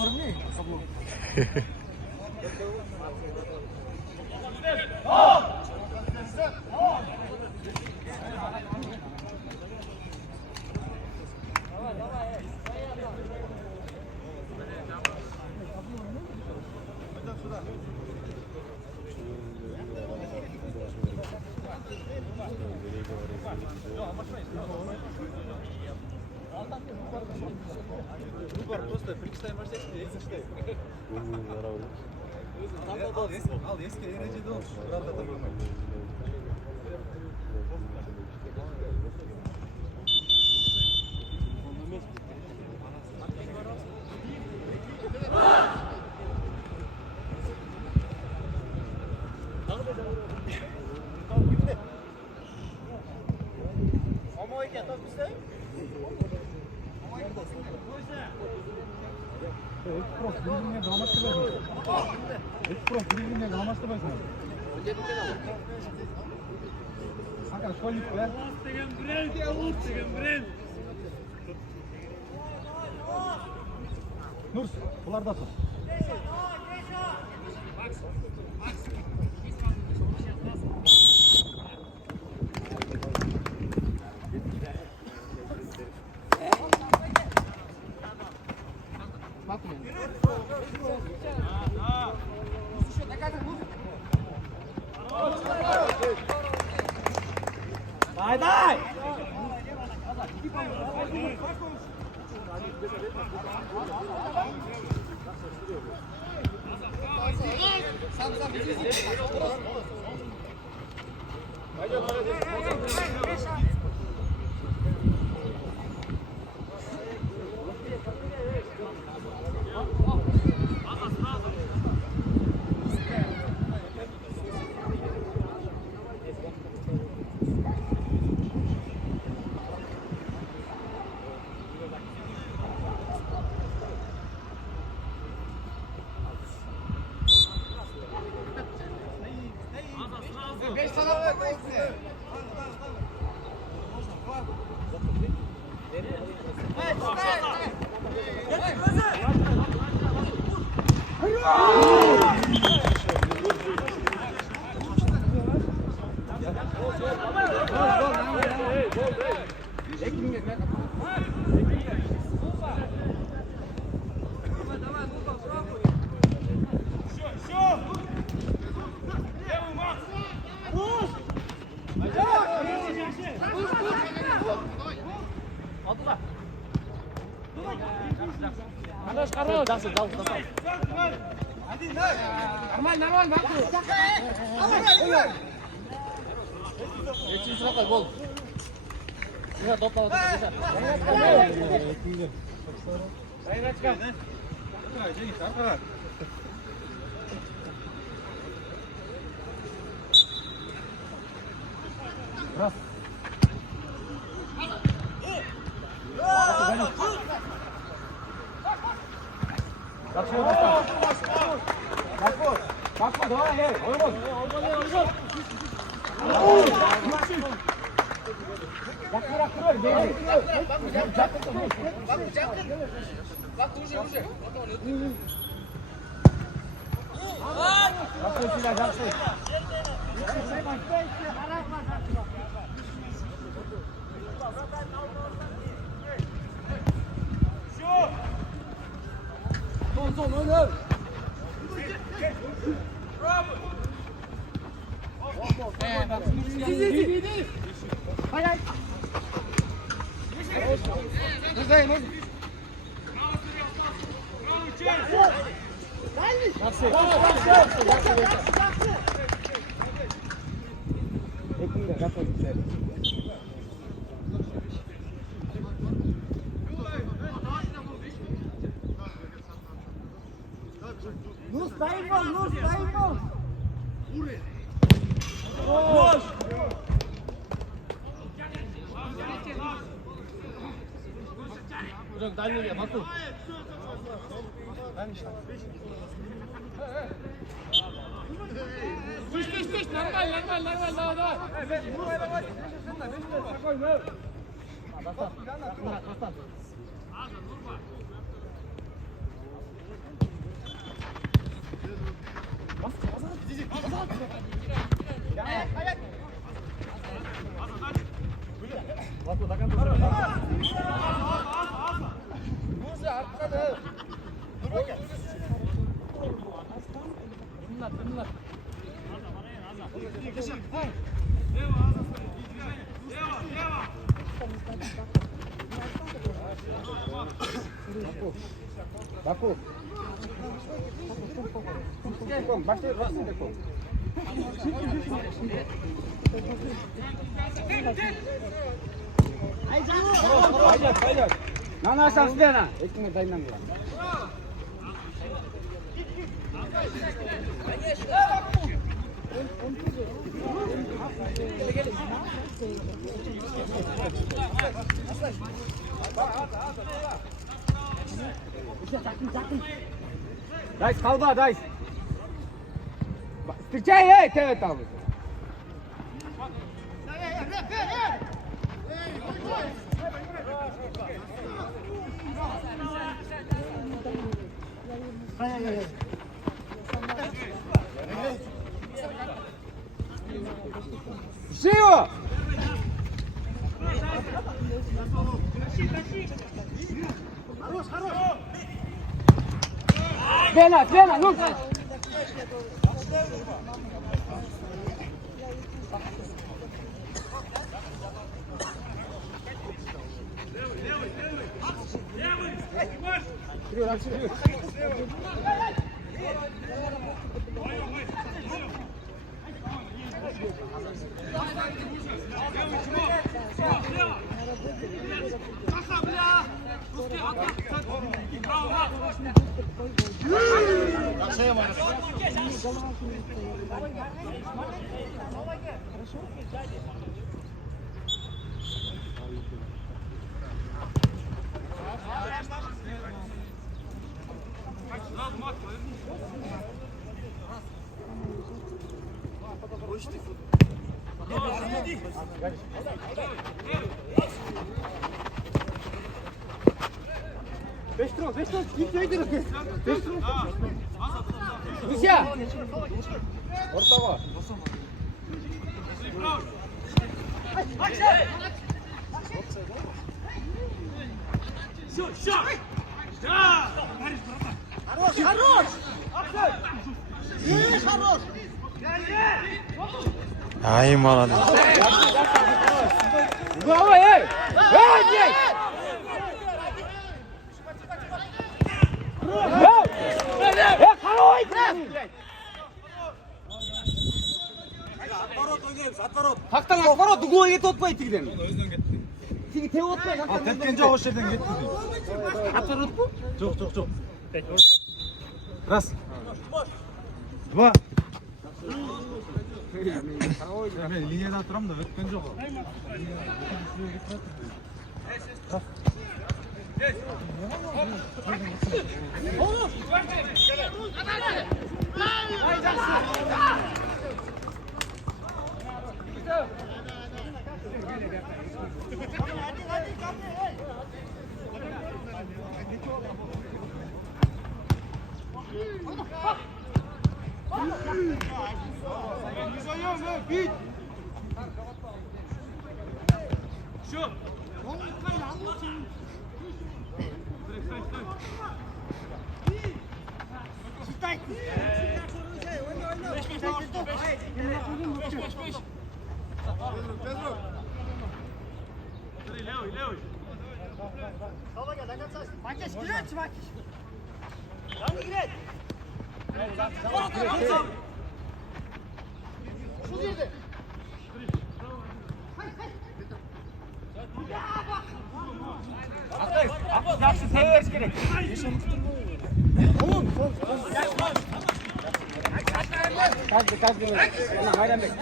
var mı? Просто фрикштайн başlayıp eski. Al eski derecede olmuş. Burada da durmuyor. Nurs, bunlarda tut. Дай! Normal bak. Geçin sıra koy bol. Ya topla. Sayın çıkar. Раз. Bakma daha iyi. Oynamaz. Bak уже. Son oynar. Hayır. Buradayım. Nasıl? Ekmeği kapat. Nus daima. Boş. Hocam daima bakın. Ben işte. Düş. Normal. Daha. Evet, bu ayda var. Baku. Kom, baš te rasne tako. Haydi. Nana şanslıya. Ekmek dayından gel. Dajs, kalba, dajs. Встречай, te tam. Живо! Лена, ну! Beş tur, ilk neydiniz? Beş tur. Rusya! Orta var. Хорош! Есть хорош! Ay молодец. Голова, эй! Эй, блядь! Хорош, блядь! Haktan atvarot, dugu yet otpay tigden. Tigi te otpay. Al tetken жоқ осы жерден кетті дейді. Atvarot bu? Жоқ. Раз. Два. Мен линияда тұрамын да өткен жоқ. Yaxşı severiz gerek. Kaç bir. Ana hayran bek.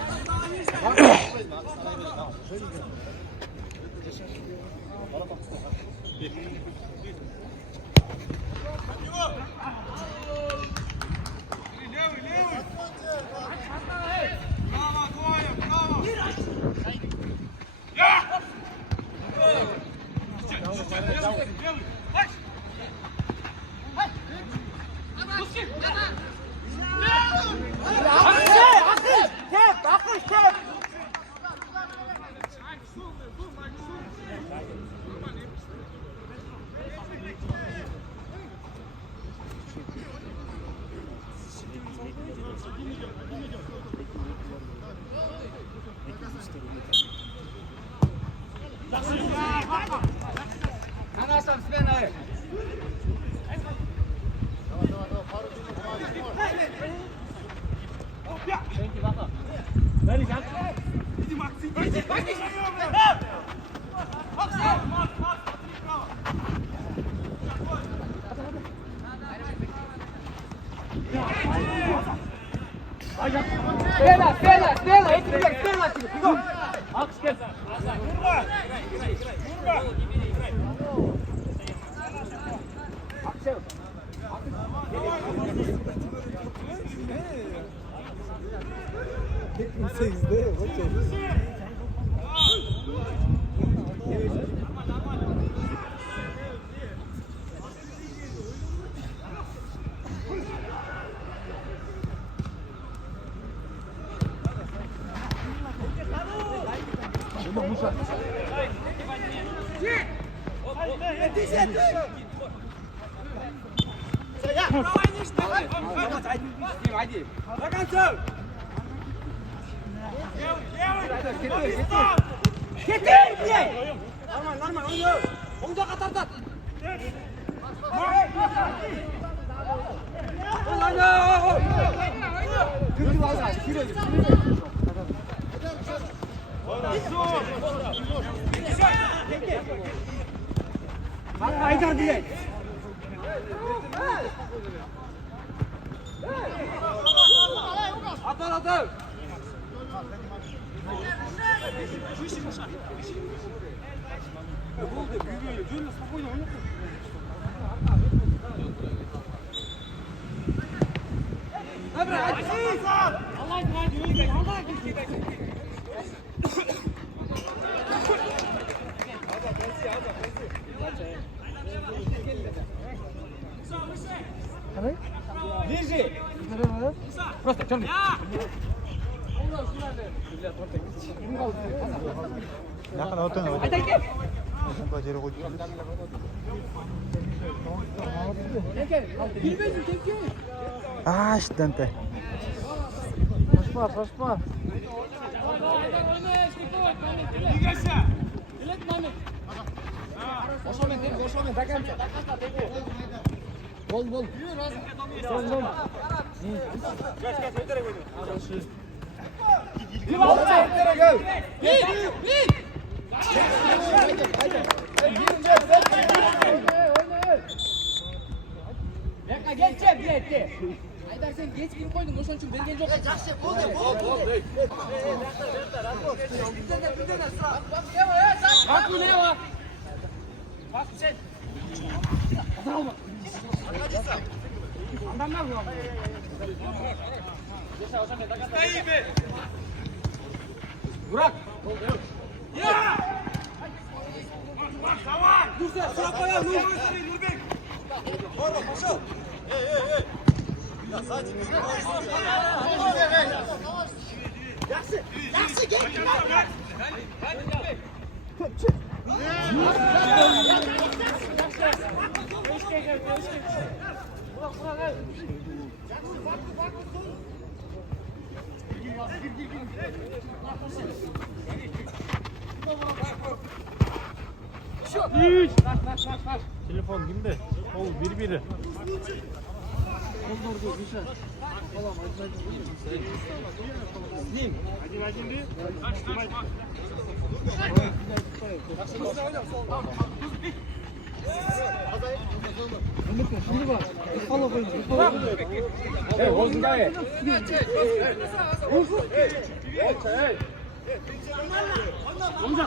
Kanasam smena. Smela, etkilecek, smela şimdi. Kuzum. Alkış gel. عادي. Getir diye. Normal oynuyor. Omza katardan. Kırdı valla. Haydar diye. Atar. Держи. Просто черный. Yakın oturun hocam. Hadi gel. Bacırı koyuyor. Штанте. Пошла. Ошомен, до конца. Гол. Haydar sen geç girip koydun, oşan için bergen yok. Жақсы, болды. Bak bu ne var? Bak sen. Azalma. Adamlar mı? Burak. Ya! Dur sen, sıra koyalım. Nurbek. Orada, koşun. Yaxşı, gel. Telefon kimde? Oğlum biri.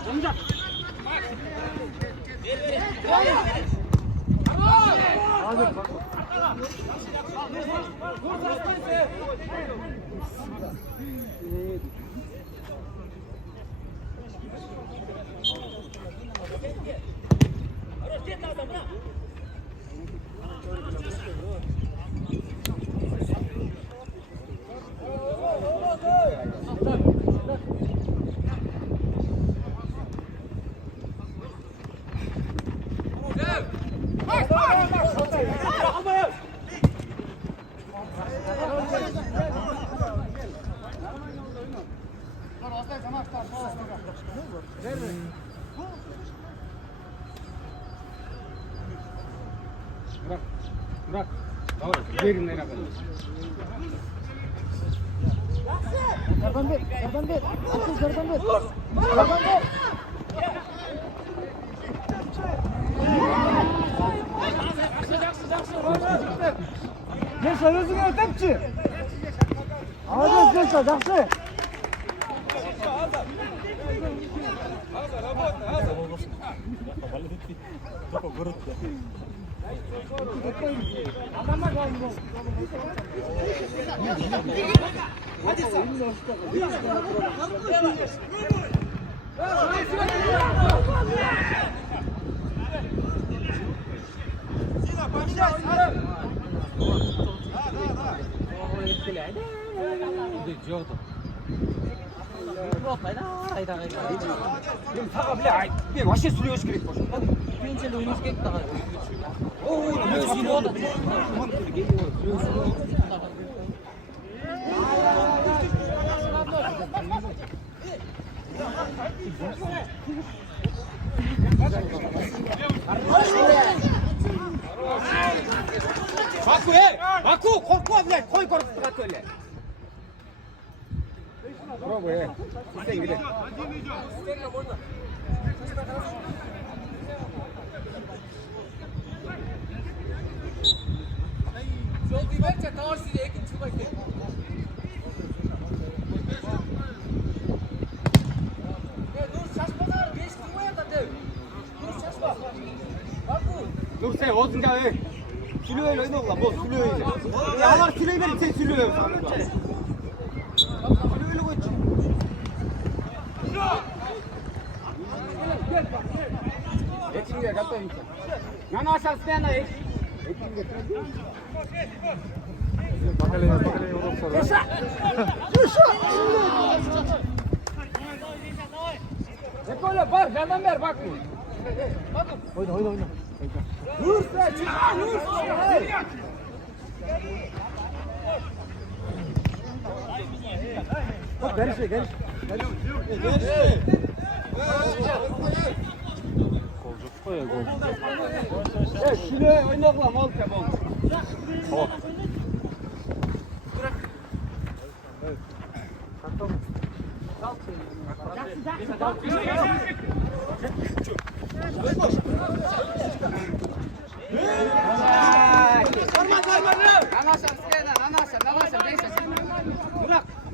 공작. Bırak. Davray. Verin nereye kadar. Zardan ver. Zardan ver. Asıl zardan ver. Zardan ver. Yaşa özüne ötepçi. Ağzı yaşa жақсы. 사과 빌려. 내 와시 수리하시 그래. 펜치를 오면서 깼다가 오, 마쿠 해. 마쿠 코코 그냥 코이 코로 갖고 해. 뭐라고 해? 진짜 이래. Dur sen olsun ya. Sülüyor öyle oğlum. Bu sülüyor iyice. Ya var sülüyor verin sen sülüyor. Sülüyor koy. Etimge 갔다 임자. 나나 샷스테나 에. 에timge 들어. Bakalım olursa. Yaşa. Yaşa. Ekola var. Yandan ver bak. Oyna oyna oyna. Nur sen çık. Nur. Bak gerisi gerisi. Golcuk koy gol. Ya şuraya oynakla mal tebon. Tamam.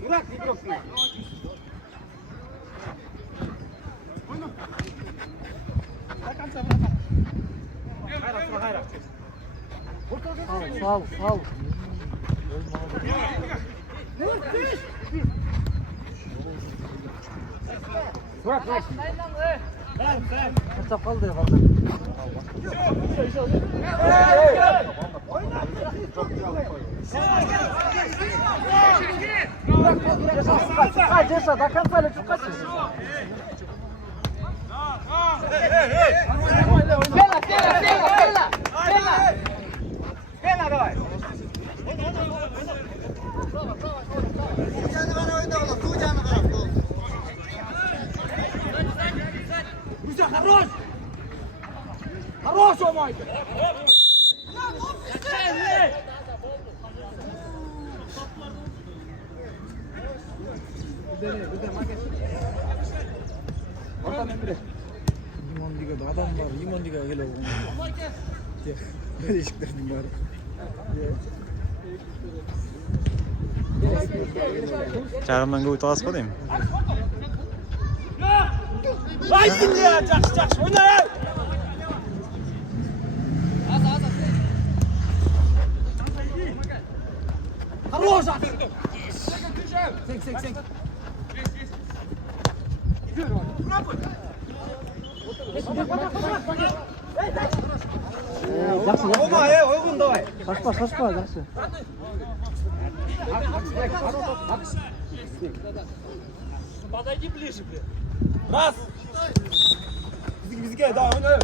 Murat mikrofonu. Sağ ol. Murat bırak. Kaçak kaldı ya kaldı. Cesa, da cansale tu kaçın. Gel давай. Хорош, мой. 이만디가 나단 말 이만디가 하려고 회식들인 말 Çağrımdan gol to'g'ri qo'ydingmi? Aytdim ya, yaxshi o'ynay. Хорош. Сек. Жақсы. Ома, ойгун давай. Шашпа, жақсы. Подойди ближе, блин. Раз. Бізге, да, ойнай.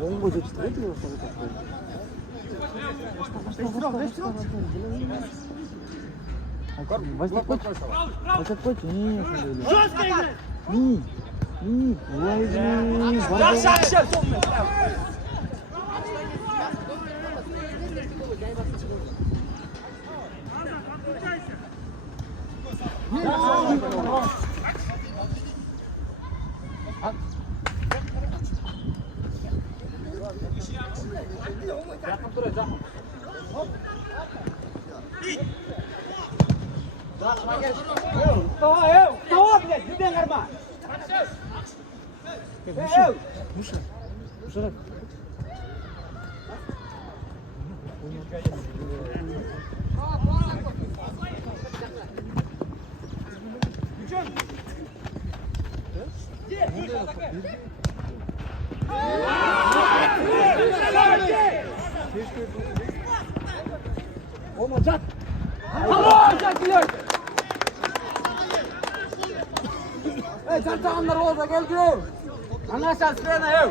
Он будет встретил, что Yakın dur Eza. Tawa bir de birden karma. Muşa. Olma Can. Tamam Can geliyor. Can tamamlar olsa gel gel. Anlaşıldı sırana ev.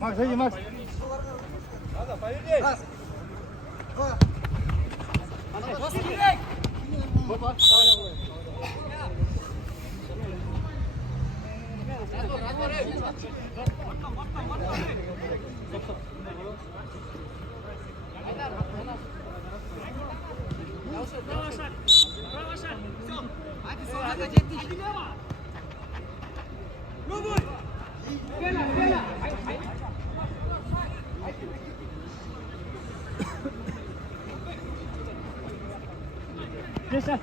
Max, vedi Max. Geçer.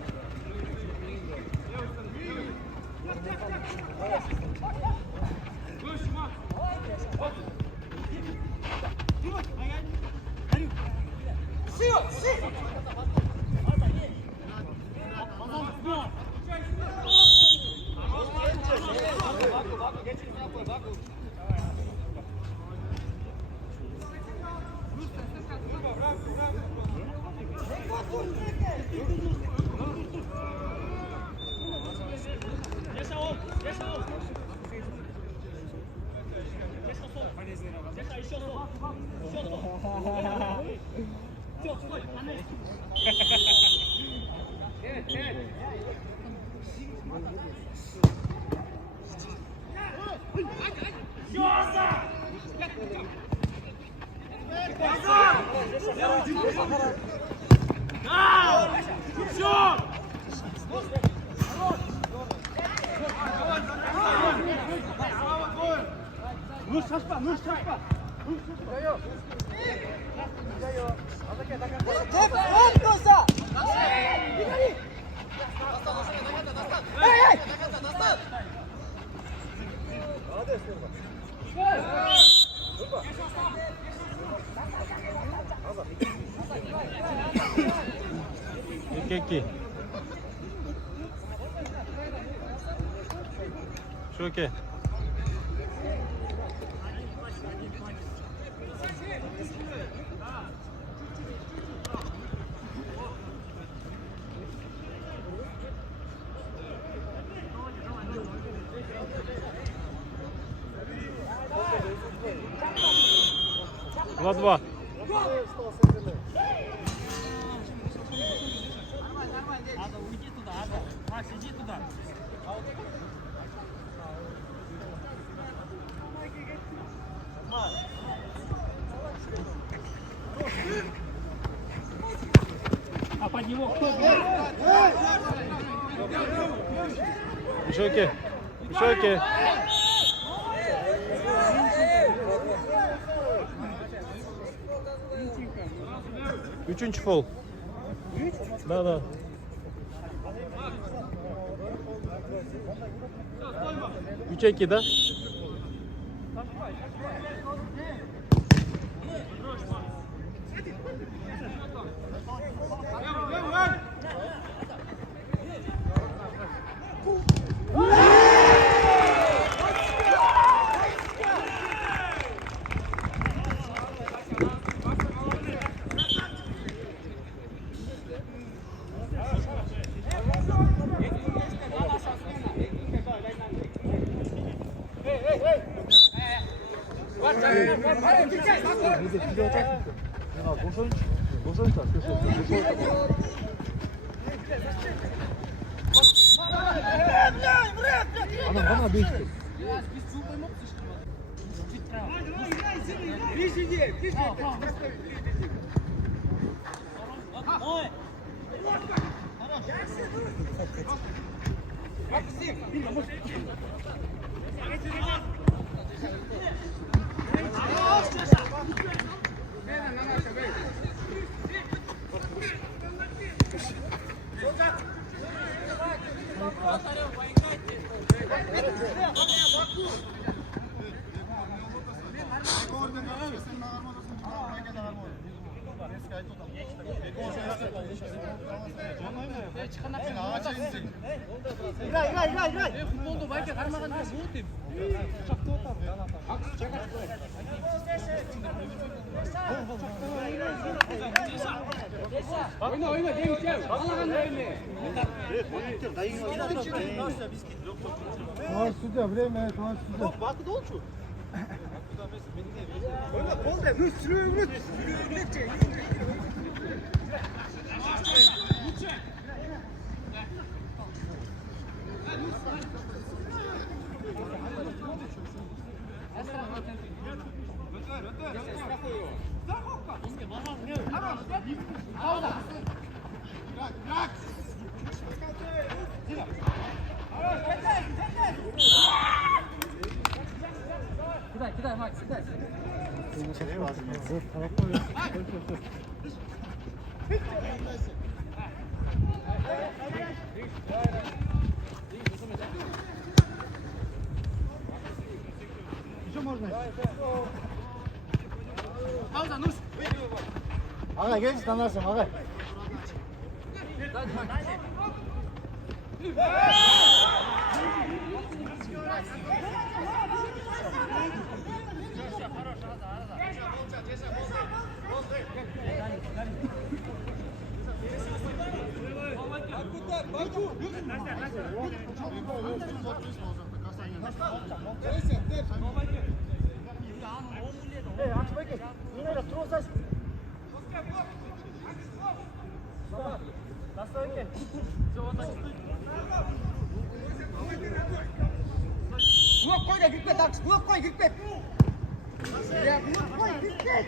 Iki. Şoke. Два. Уйди туда, Макс, иди туда. А под него кто? Şoke. Üçüncü fol. Da. 3-2, да? Bana bekle. играй. Футболду байке кармаганда болот дейм. Ойна, дейм. Каалаганда ойна. Товарищ судья, время, товарищ судья. Бакы долчу. Кидай, Макс, кидай. Еще можно? Пауза, Нурс. Ага, gelin tanırsın, ага. Buak koy da gitme Dax. Buak koy gitme. Ya buak koy gitme.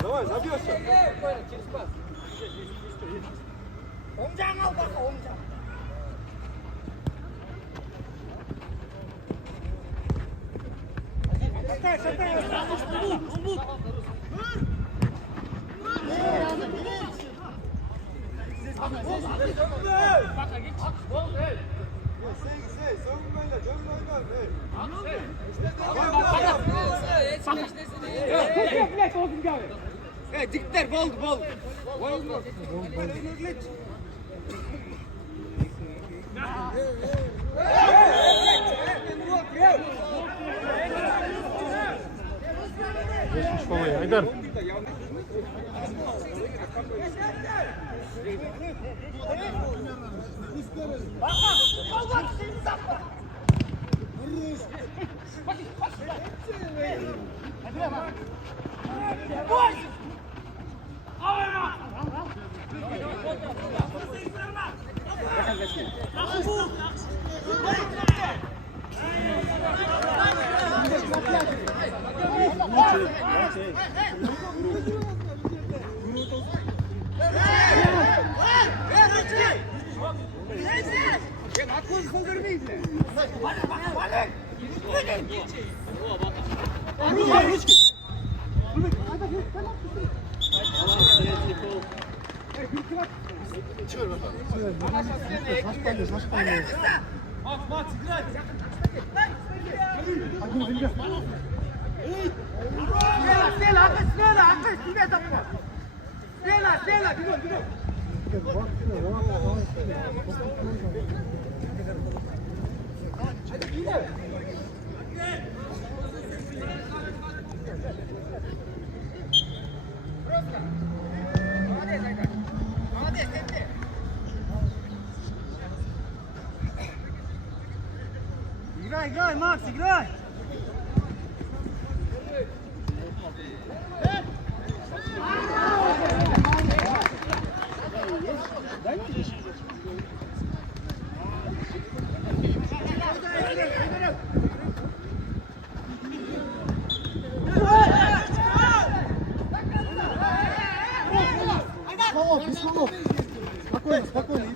Давай, забьешься. Omcan al bak omcan. Dikler bol. Geçmiş babaya Haydar. Играй, Макс, играй! Спокойно.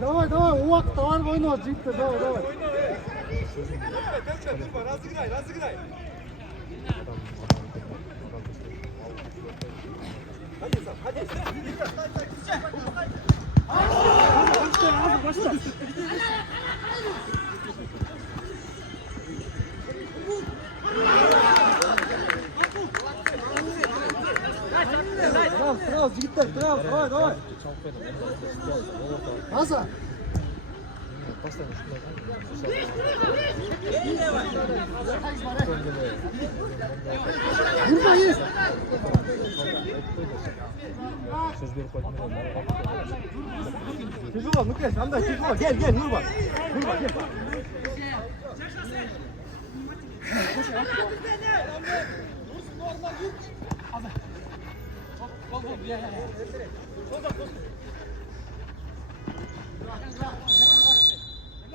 Давай, давай, у vakit var mı oyunu ciddi, давай, давай. Разыграй, разыграй. Сразу, жігіттер, сразу, давай, давай. Назад. Vurma yiyiz. Tecrübe, Mükreş, anda tecrübe, gel, Nurban. Nurban, gel.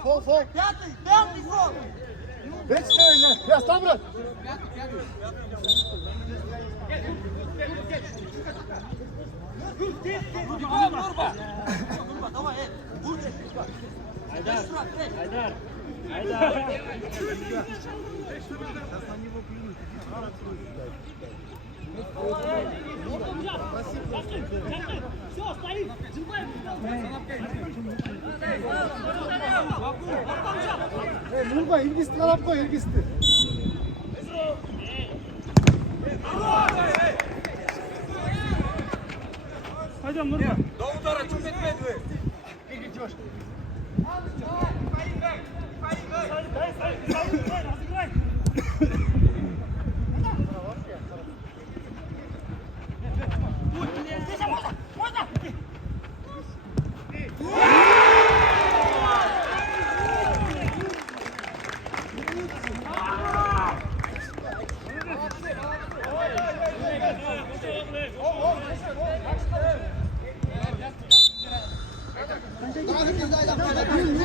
Sol, sol. Geç şöyle. Biraz daha bırak. Nurba ilgisi taraf koy ilgisi. Hadi Nurba. Davutara çok etmedi.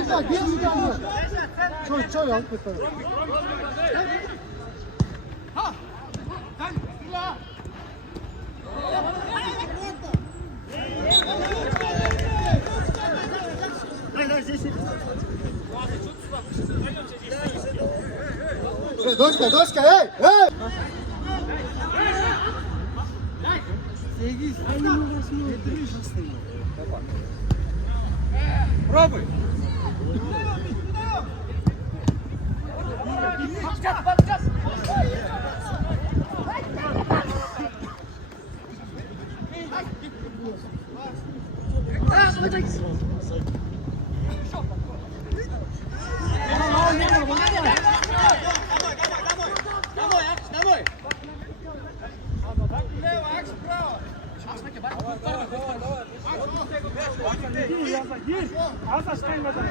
Nurba gel şuradan. Çay al bir tane. Doska, hey, hey! Пробуй. Gir. Az aşağı inmeden.